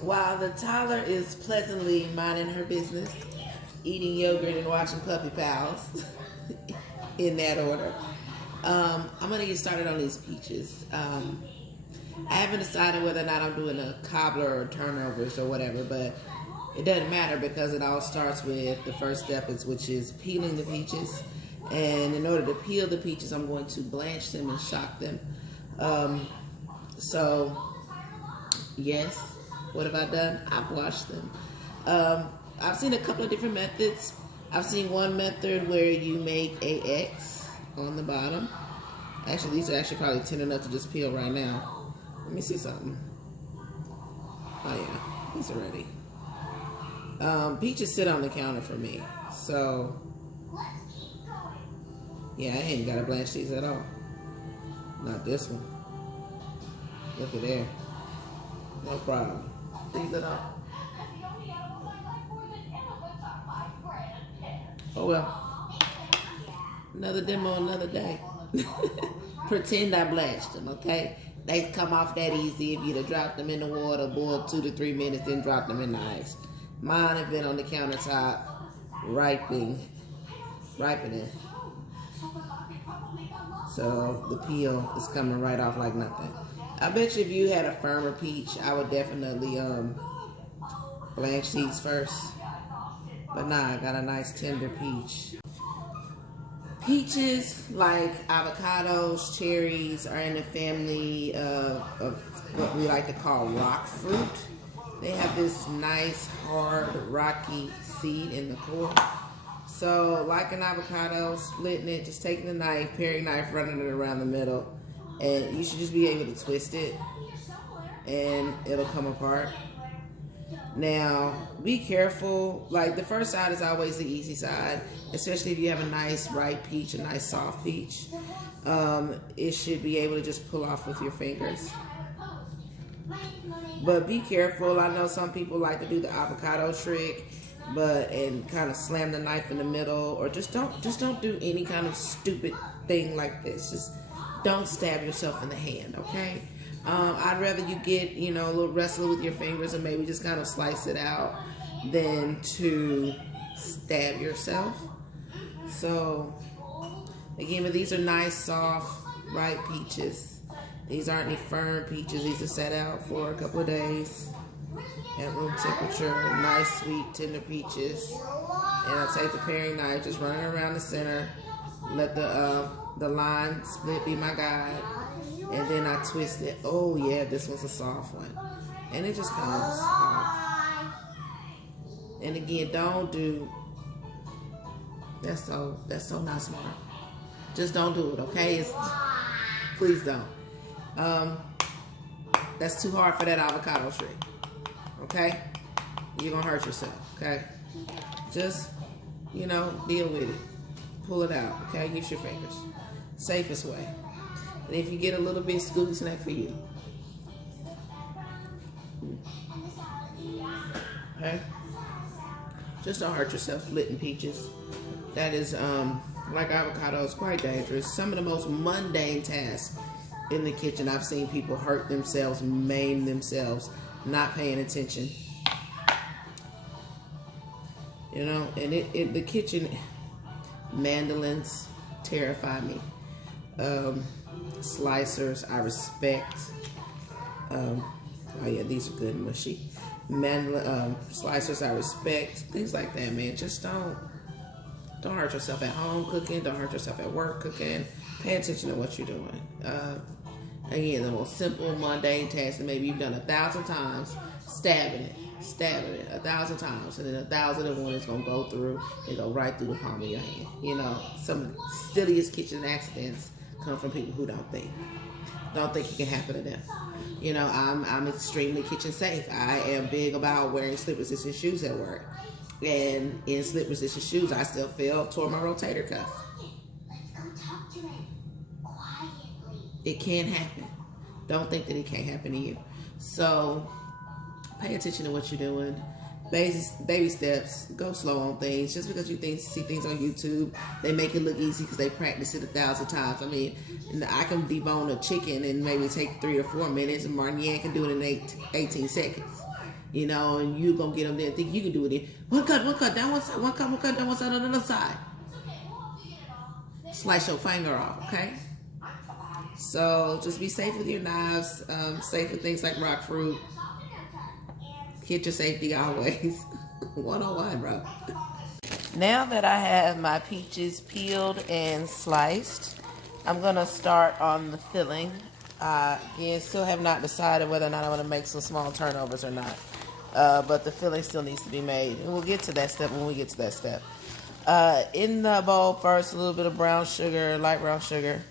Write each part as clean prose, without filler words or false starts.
While the toddler is pleasantly minding her business, eating yogurt and watching Puppy Pals, in that order, I'm gonna get started on these peaches. I haven't decided whether or not I'm doing a cobbler or turnovers or whatever, but it doesn't matter because it all starts with the first step, which is peeling the peaches. And in order to peel the peaches, I'm going to blanch them and shock them. So, yes, what have I done? I've washed them. I've seen a couple of different methods. I've seen one method where you make a X on the bottom. Actually, these are actually probably tender enough to just peel right now. Let me see something. Oh yeah, these are ready. Peaches sit on the counter for me, so yeah, I ain't gotta blanch these at all. Not this one. Look at there. No problem. These at all. Oh well. Another demo, another day. Pretend I blanched them, okay? They come off that easy if you'd have dropped them in the water, boiled 2 to 3 minutes, then dropped them in the ice. Mine have been on the countertop, ripening. So the peel is coming right off like nothing. I bet you if you had a firmer peach, I would definitely blanch these first. But nah, I got a nice tender peach. Peaches, like avocados, cherries, are in the family of what we like to call rock fruit. They have this nice, hard, rocky seed in the core. So, like an avocado, splitting it, just taking the knife, paring knife, running it around the middle, and you should just be able to twist it, and it'll come apart. Now, be careful. Like, the first side is always the easy side, especially if you have a nice ripe peach, a nice soft peach. It should be able to just pull off with your fingers. But be careful. I know some people like to do the avocado trick, and kind of slam the knife in the middle, or just don't do any kind of stupid thing like this. Just don't stab yourself in the hand, okay? I'd rather you get, a little wrestle with your fingers and maybe just kind of slice it out than to stab yourself. So, again, but these are nice, soft, ripe peaches. These aren't any firm peaches. These are set out for a couple of days at room temperature. Nice, sweet, tender peaches. And I'll take the paring knife, just run it around the center. Let the line split be my guide. And then I twist it. Oh yeah, this one's a soft one. And it just comes off. And again, don't do, that's so not smart. Just don't do it, okay? Please don't. That's too hard for that avocado trick. Okay? You're gonna hurt yourself, okay? Just, deal with it. Pull it out, okay? Use your fingers. Safest way. And if you get a little bit, Scooby snack for you. Okay? Just don't hurt yourself splitting peaches. That is, like avocados, quite dangerous. Some of the most mundane tasks in the kitchen. I've seen people hurt themselves, maim themselves, not paying attention. And the kitchen, mandolins terrify me. Slicers, I respect. Oh yeah, these are good and mushy. Slicers, I respect. Things like that, man. Just don't hurt yourself at home cooking. Don't hurt yourself at work cooking. Pay attention to what you're doing. Again, the most simple, mundane task that maybe you've done 1,000 times, stabbing it 1,000 times, and then 1,001 is gonna go through and go right through the palm of your hand. Some of the silliest kitchen accidents come from people who don't think it can happen to them. I'm extremely kitchen safe. I am big about wearing slip-resistant shoes at work, and in slip-resistant shoes, I still tore my rotator cuff. It can happen. Don't think that it can't happen to you. So pay attention to what you're doing. baby steps. Go slow on things. Just because you see things on YouTube, they make it look easy because they practice it 1,000 times. I mean, I can debone a chicken and maybe take 3 or 4 minutes, and Martin Yan can do it in 18 seconds. You know, and you gonna get them there and think you can do it in one cut, down one side, one cut, down one side, on the other side. Slice your finger off, okay? So just be safe with your knives, safe with things like rock fruit. Hit your safety always. 101, bro. Now that I have my peaches peeled and sliced, I'm gonna start on the filling. Again, still have not decided whether or not I want to make some small turnovers or not. But the filling still needs to be made. And we'll get to that step when we get to that step. In the bowl first, a little bit of brown sugar, light brown sugar.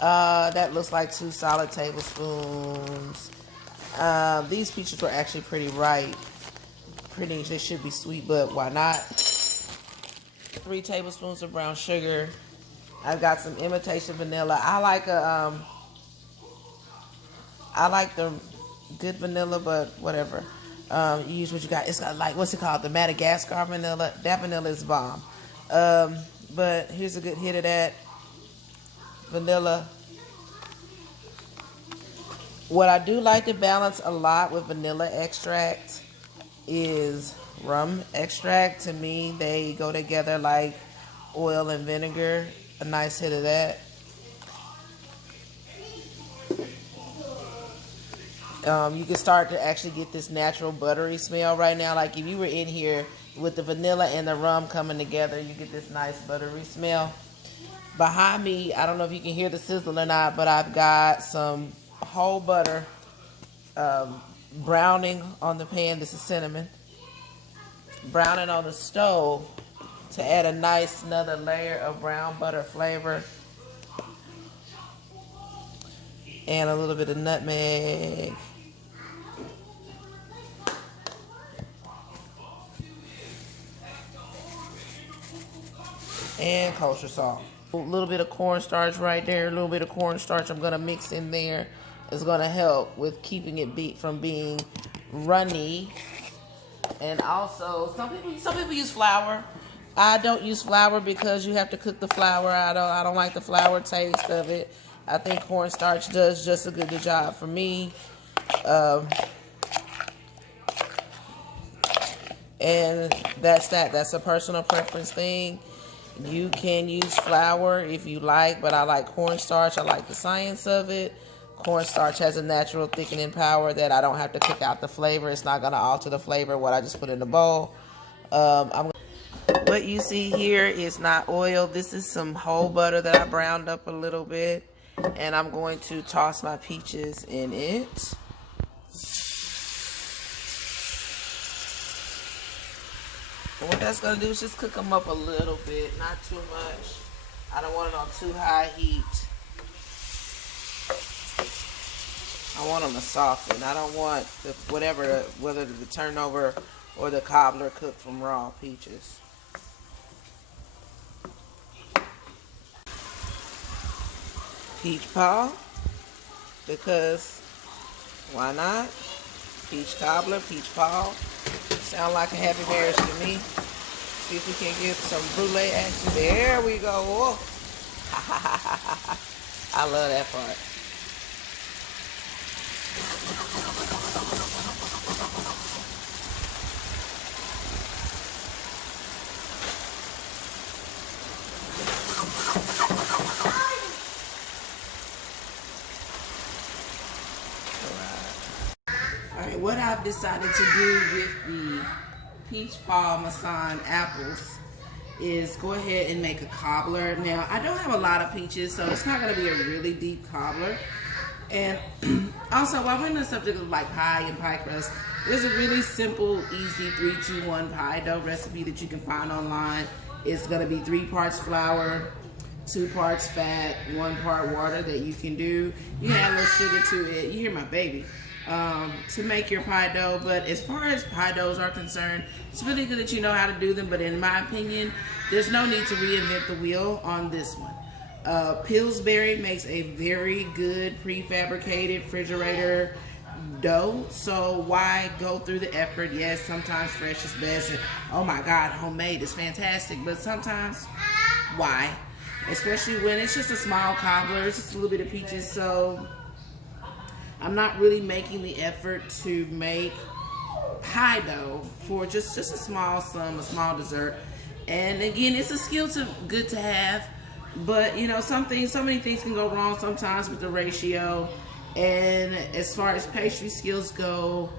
That looks like 2 solid tablespoons. These peaches were actually pretty ripe. They should be sweet, but why not? 3 tablespoons of brown sugar. I've got some imitation vanilla. I like the good vanilla, but whatever. You use what you got. It's got like, what's it called? The Madagascar vanilla. That vanilla is bomb. But here's a good hit of that vanilla. What I do like to balance a lot with vanilla extract is rum extract. To me, they go together like oil and vinegar. A nice hit of that. You can start to actually get this natural buttery smell right now. Like if you were in here with the vanilla and the rum coming together, you get this nice buttery smell. Behind me, I don't know if you can hear the sizzle or not, but I've got some whole butter browning on the pan. This is cinnamon. Browning on the stove to add a nice another layer of brown butter flavor. And a little bit of nutmeg. And kosher salt. A little bit of cornstarch right there. A little bit of cornstarch I'm going to mix in there. It's going to help with keeping it from being runny. And also, some people use flour. I don't use flour because you have to cook the flour. I don't like the flour taste of it. I think cornstarch does just a good job for me. And that's that. That's a personal preference thing. You can use flour if you like, but I like cornstarch. I like the science of it. Cornstarch has a natural thickening power that I don't have to cook out the flavor. It's not going to alter the flavor of what I just put in the bowl. What you see here is not oil. This is some whole butter that I browned up a little bit. And I'm going to toss my peaches in it. And what that's going to do is just cook them up a little bit, not too much. I don't want it on too high heat. I want them to soften. I don't want whether the turnover or the cobbler cooked from raw peaches. Peach paw, because why not? Peach cobbler, peach paw. Sound like a happy marriage to me. See if we can get some brulee action. There we go. Oh. I love that part. Alright, what I've decided to do with the peach parmesan apples is go ahead and make a cobbler. Now, I don't have a lot of peaches, so it's not going to be a really deep cobbler. And also, while we're in the subject of like pie and pie crust, there's a really simple, easy 3-2-1 pie dough recipe that you can find online. It's going to be 3 parts flour, 2 parts fat, 1 part water that you can do. You can add a little sugar to it. You hear my baby. To make your pie dough. But as far as pie doughs are concerned, it's really good that you know how to do them. But in my opinion, there's no need to reinvent the wheel on this one. Pillsbury makes a very good prefabricated refrigerator dough, so why go through the effort? Yes, sometimes fresh is best, and oh my God, homemade is fantastic, but sometimes, why? Especially when it's just a small cobbler, it's just a little bit of peaches, so I'm not really making the effort to make pie dough for just a small sum, a small dessert. And again, it's a skill good to have, but you know, so many things can go wrong sometimes with the ratio. And as far as pastry skills go,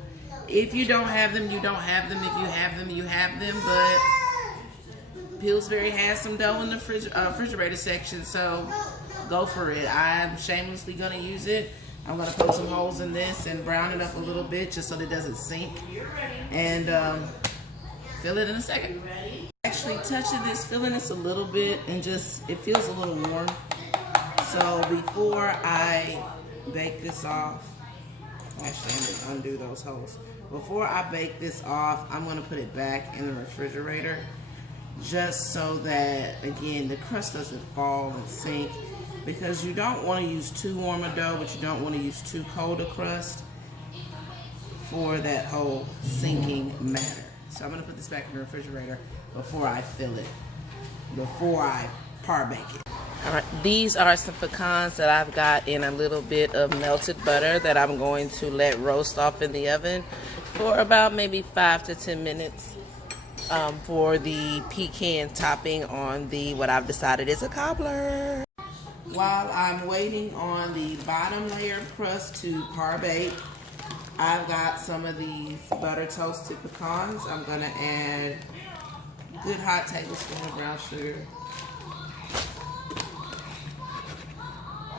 if you don't have them, you don't have them. If you have them, you have them. But Pillsbury has some dough in the refrigerator section, so go for it. I'm shamelessly gonna use it. I'm gonna poke some holes in this and brown it up a little bit just so that it doesn't sink. And fill it in a second. Actually touching this, filling this a little bit, and just, it feels a little warm. So before I bake this off, actually I'm gonna undo those holes. Before I bake this off, I'm gonna put it back in the refrigerator just so that, again, the crust doesn't fall and sink, because you don't want to use too warm a dough, but you don't want to use too cold a crust for that whole sinking matter. So I'm gonna put this back in the refrigerator before I fill it, before I par bake it. All right, these are some pecans that I've got in a little bit of melted butter that I'm going to let roast off in the oven for about maybe 5 to 10 minutes for the pecan topping on the, what I've decided is a cobbler. While I'm waiting on the bottom layer of crust to par bake, I've got some of these butter toasted pecans. I'm gonna add a good hot tablespoon of brown sugar,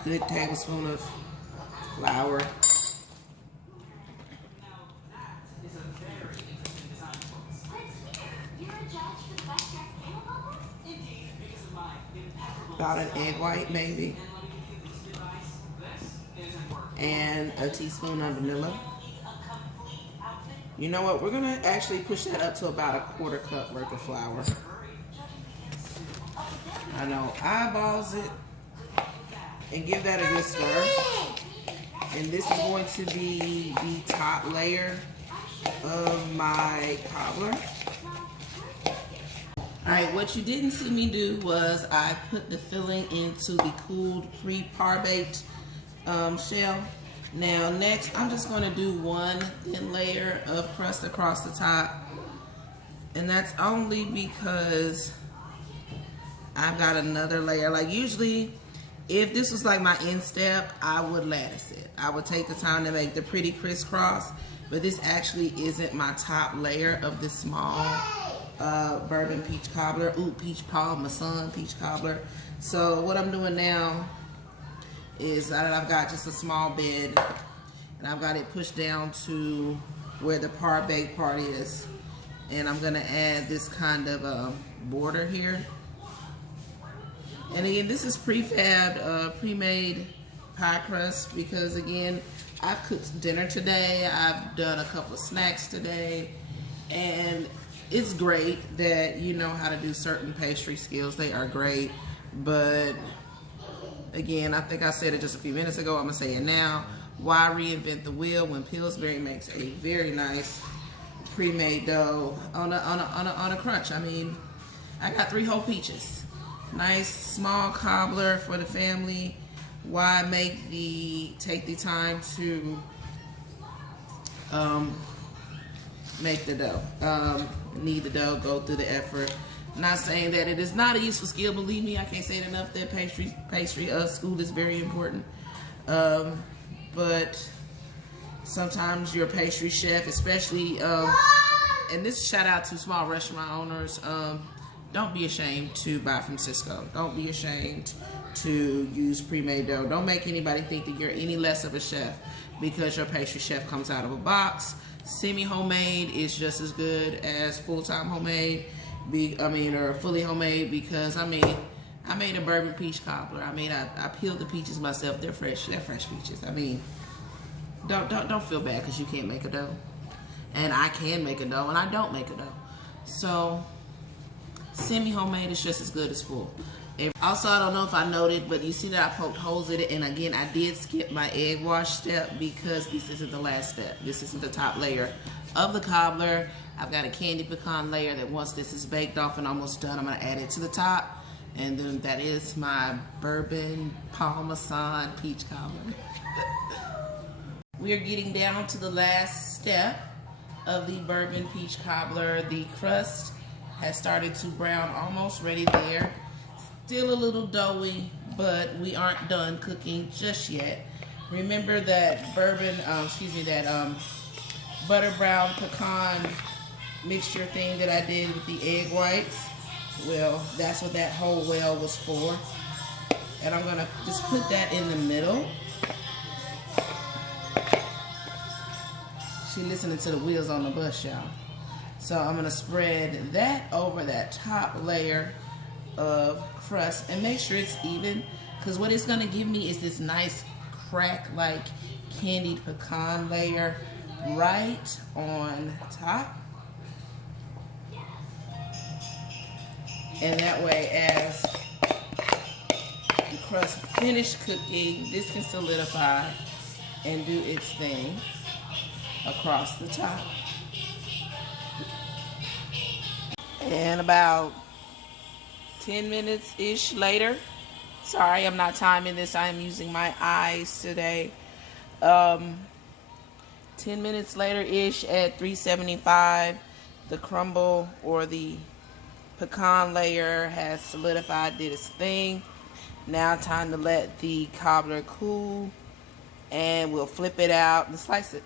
good tablespoon of flour, about an egg white maybe, and a teaspoon of vanilla. You know what, we're gonna actually push that up to about a 1/4 cup worth of flour. I know, eyeballs it, and give that a good stir. And this is going to be the top layer of my cobbler. Alright, what you didn't see me do was I put the filling into the cooled pre-par baked shell. Now next, I'm just going to do one thin layer of crust across the top, and that's only because I've got another layer. Like usually, if this was like my end step, I would lattice it. I would take the time to make the pretty crisscross, but this actually isn't my top layer of this small bourbon peach cobbler. Ooh, peach parmesan peach cobbler. So what I'm doing now is I've got just a small bed, and I've got it pushed down to where the par baked part is, and I'm gonna add this kind of border here. And again, this is prefabbed, pre-made pie crust, because again, I've cooked dinner today, I've done a couple of snacks today, and it's great that you know how to do certain pastry skills. They are great, but again, I think I said it just a few minutes ago, I'm gonna say it now. Why reinvent the wheel when Pillsbury makes a very nice pre-made dough on a crunch? I mean, I got 3 whole peaches. Nice small cobbler for the family. Why take the time to make the dough? Need the dough, go through the effort. Not saying that it is not a useful skill. Believe me, I can't say it enough that pastry school is very important. But sometimes your pastry chef, especially, and this shout out to small restaurant owners, don't be ashamed to buy from Cisco. Don't be ashamed to use pre-made dough. Don't make anybody think that you're any less of a chef because your pastry chef comes out of a box. Semi-homemade is just as good as full-time homemade. Or fully homemade, because I made a bourbon peach cobbler. I mean, I peeled the peaches myself. They're fresh peaches. I mean, don't feel bad because you can't make a dough, and I can make a dough, and I don't make a dough. So semi homemade is just as good as full. Also, I don't know if I noted, but you see that I poked holes in it, and again, I did skip my egg wash step because this isn't the last step. This isn't the top layer of the cobbler. I've got a candy pecan layer that once this is baked off and almost done, I'm gonna add it to the top. And then that is my bourbon parmesan peach cobbler. We are getting down to the last step of the bourbon peach cobbler. The crust has started to brown, almost ready there. Still a little doughy, but we aren't done cooking just yet. Remember that butter brown pecan mixture thing that I did with the egg whites? Well, that's what that whole well was for. And I'm gonna just put that in the middle. She listening to the wheels on the bus, y'all. So I'm gonna spread that over that top layer of crust and make sure it's even, because what it's gonna give me is this nice crack like candied pecan layer right on top. And that way, as the crust finished cooking, this can solidify and do its thing across the top. And about 10 minutes-ish later, sorry, I'm not timing this, I am using my eyes today. 10 minutes later-ish at 375, the crumble or the pecan layer has solidified, did its thing. Now time to let the cobbler cool, and we'll flip it out and slice it.